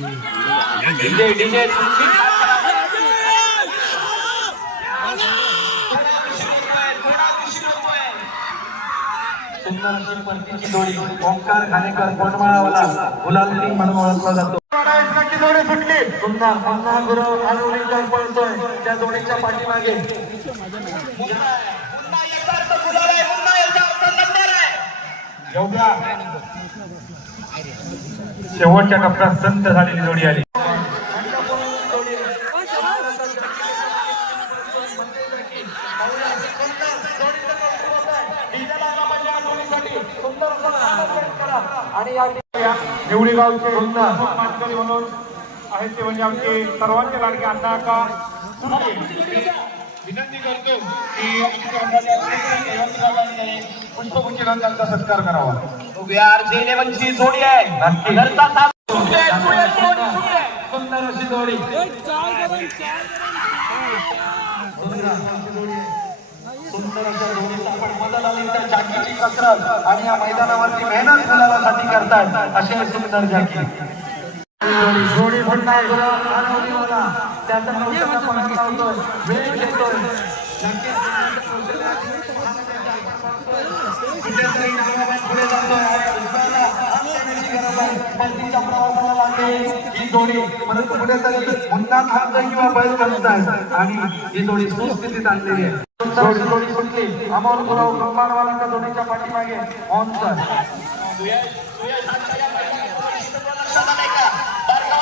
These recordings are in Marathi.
डीजे सुंदर अशी परतीची जोडी ओंकार खानेकर कोंडमाळावाला गुलाल सिंग म्हणून ओळखला जातो. जोडी सुटली सुंदर पुन्हा गुरु हरवणीकर पळतोय त्या जोडीच्या पाठीमागे एवढ्या शेवटच्या टप्प्यात संत झालेली जोडी आली. आणि निवडी गावचे मानकरी म्हणून आहेत ते म्हणजे आमचे सर्वांचे लाडके अण्णा का विनंती करतो की पुष्पगुच्छ त्यांचा सत्कार करावा. ची जोडी आहे सुंदर अशी जोडी सुंदर अशा जोडीचा आपण बदल आणि त्या जाकीची कसरत आणि या मैदानावरती मेहनत गुलालासाठी करतात असे सुंदर जाकी जोडी पुन्हा त्याचा वेळ घेतोय पुढे जातोय ही जोडी परंतु कुठेतरी पुन्हा थांबतोय किंवा बैल करताय आणि ही जोडी सुस्थितीत आणलेली आहे. जोडी सुटली अमोल गुरव ब्रह्मांडवालांच्या जोडीच्या पाठीमागे ऑनसर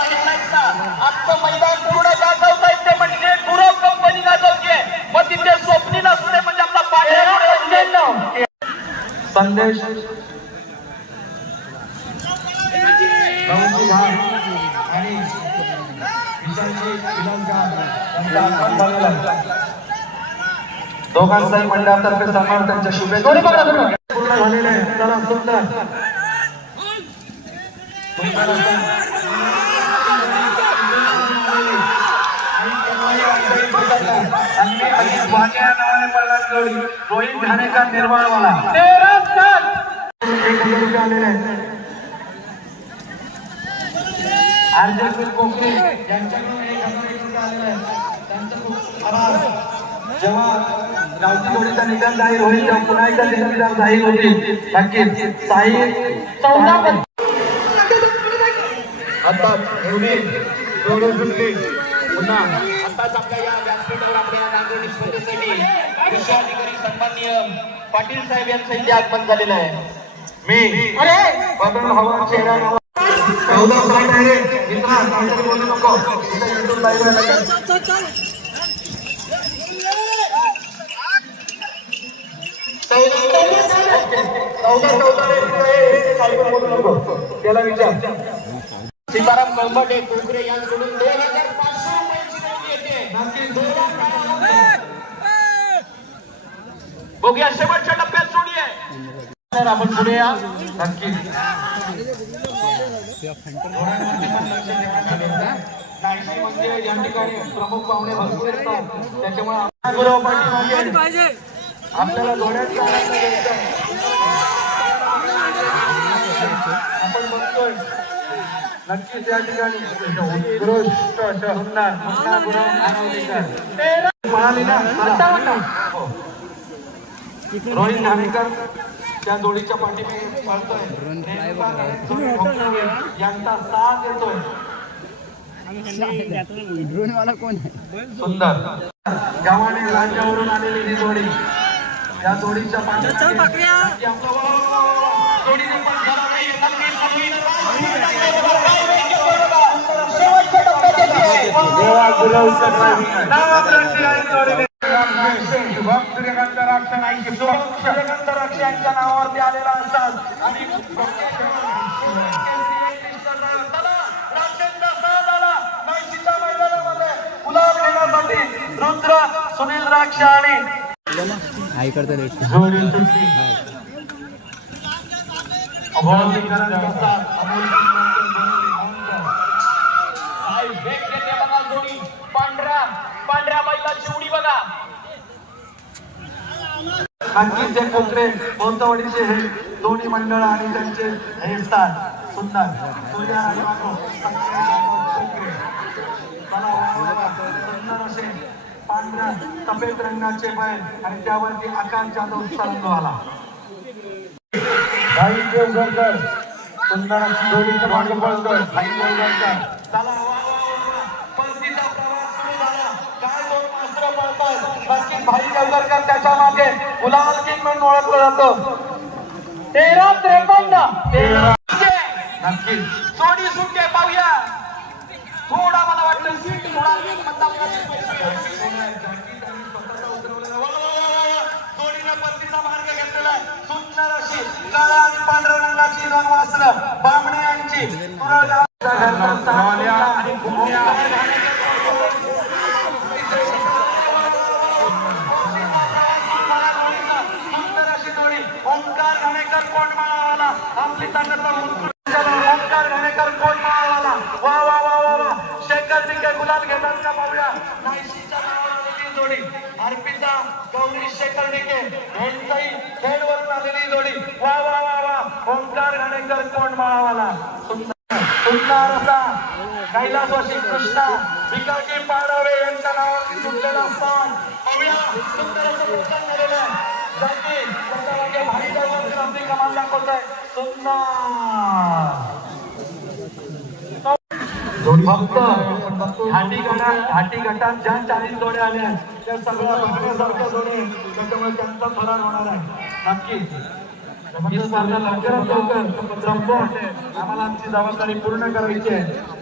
आजचं मैदान पूर्ण गाजवता येते म्हणजे गुरव कंपनी गाजवते मग तिथे स्वप्नी नसते म्हणजे आपला संदेश आणि दोघांचाही मंडळातर्फे सन्मान त्यांच्या शुभेच्छा पूर्ण झालेले आहे. चला सुंदर रोहित ठाणेकर निर्माणवाला अर्जुन कोकणे यांच्याकडून जेव्हा गावची जोडीचा निकाल जाहीर होईल तेव्हा पुन्हा एकदा निकाल जाहीर होतील नक्कीच. साई आता एवढी जोडून सुटली पुन्हा आताच आपल्या या व्यासपीठावर आपल्या नागरिक स्पर्धेसाठी विश्वाधिकारी सन्माननीय पाटील साहेब यांचं इथे आगमन झालेलं आहे. मी बदल हवा चेहरा बोलू नको युट्यूब लाईव्ह त्याला विचार सीताराम कंबटे कोकरे यांकडून 2500 रुपयांची येते. बघूया शेवटच्या टप्प्यात जोडी आहे. आपण पुढे या नक्की म्हणजे या ठिकाणी प्रमुख पाहुणे भरपूर असतात त्याच्यामुळे आपल्याला घोड्यांचा आनंद घ्यायचा आपण बघतोय नक्कीच या ठिकाणी उत्कृष्ट अशा सुंदर मुन्ना गुरव आनंदीकर म्हणाली ना रोहित ठाणेकर त्या जोडीच्या पाठीमागे यांचा साथ येतोय. ड्रोन वाला कोण आहे? सुंदर गावाने राज्यावरून आलेली ही जोडी या जोडीच्या पाठीमागे सूर्यकांत नावावरती आलेला असतात आणि गुलाब घेण्यासाठी रुद्र सुनील द्राक्ष आणि आई करता पांढऱ्या बैलाची उडी बघा. आणखी जे कोकरे बोलतवाडीचे हे दोन्ही मंडळ आणि त्यांचे हे स्थान सुंदर सूर्या राजमातो सुंदर असे पांढऱ्या सफेद रंगाचे बैल आणि त्यावरती आकाश जाधव तरंग आला भाई देवघरकर सुंदर जोडीचं मागे पळतोय भाई देवघरकर चला पंक्तीचा प्रवास सुरू झाला काय दोन मास्टर पळतात बाकी भाई देवघरकर त्याच्या मागे गुलाल किंग म्हणून ओळखलं जातं 13-53 नक्कीच जोडी सुटके पाहूया थोडा मला वाटतं सीट थोडा जोडीनं परतीचा मार्ग घेतलेला आहे सुंदर अशी काळ्या आणि पांढऱ्या रंगाची दोन वासरं बामणे यांची सुंदर अशी जोडी ओंकार घाणेकर कोंडमाळावाला आपली ताकदला ओंकार घाणेकर कोंडमाळावाला वा वा वा वा वा शेखर विखे गुलाल घेतात का पाहूया नाईशीच्या नावावरची जोडी अर्पिता गौरी शेखर विखे यांचाही खेळवरून आलेली जोडी वा वा वा वा ओंकार घाणेकर कोंडमाळावाला सुंदर असा कैलासवासी कृष्णा भिकाजी पाडवे यांच्या नावावरती सुटलेला स्थान पाहूया सुंदर असं नुकसान झालेलं आहे जाती त्याच्या मागे भारी जाऊन आपली कमाल दाखवत आहे सुंदर फक्त हाटी गटात ज्या 40 जोड्या आल्या त्या सगळ्या बघण्यासारख्या जोड्या त्याच्यामुळे त्यांचा फरार होणार आहे नक्कीच ही स्पर्धा लवकरात लवकर संपवून आम्हाला आमची जबाबदारी पूर्ण करायची आहे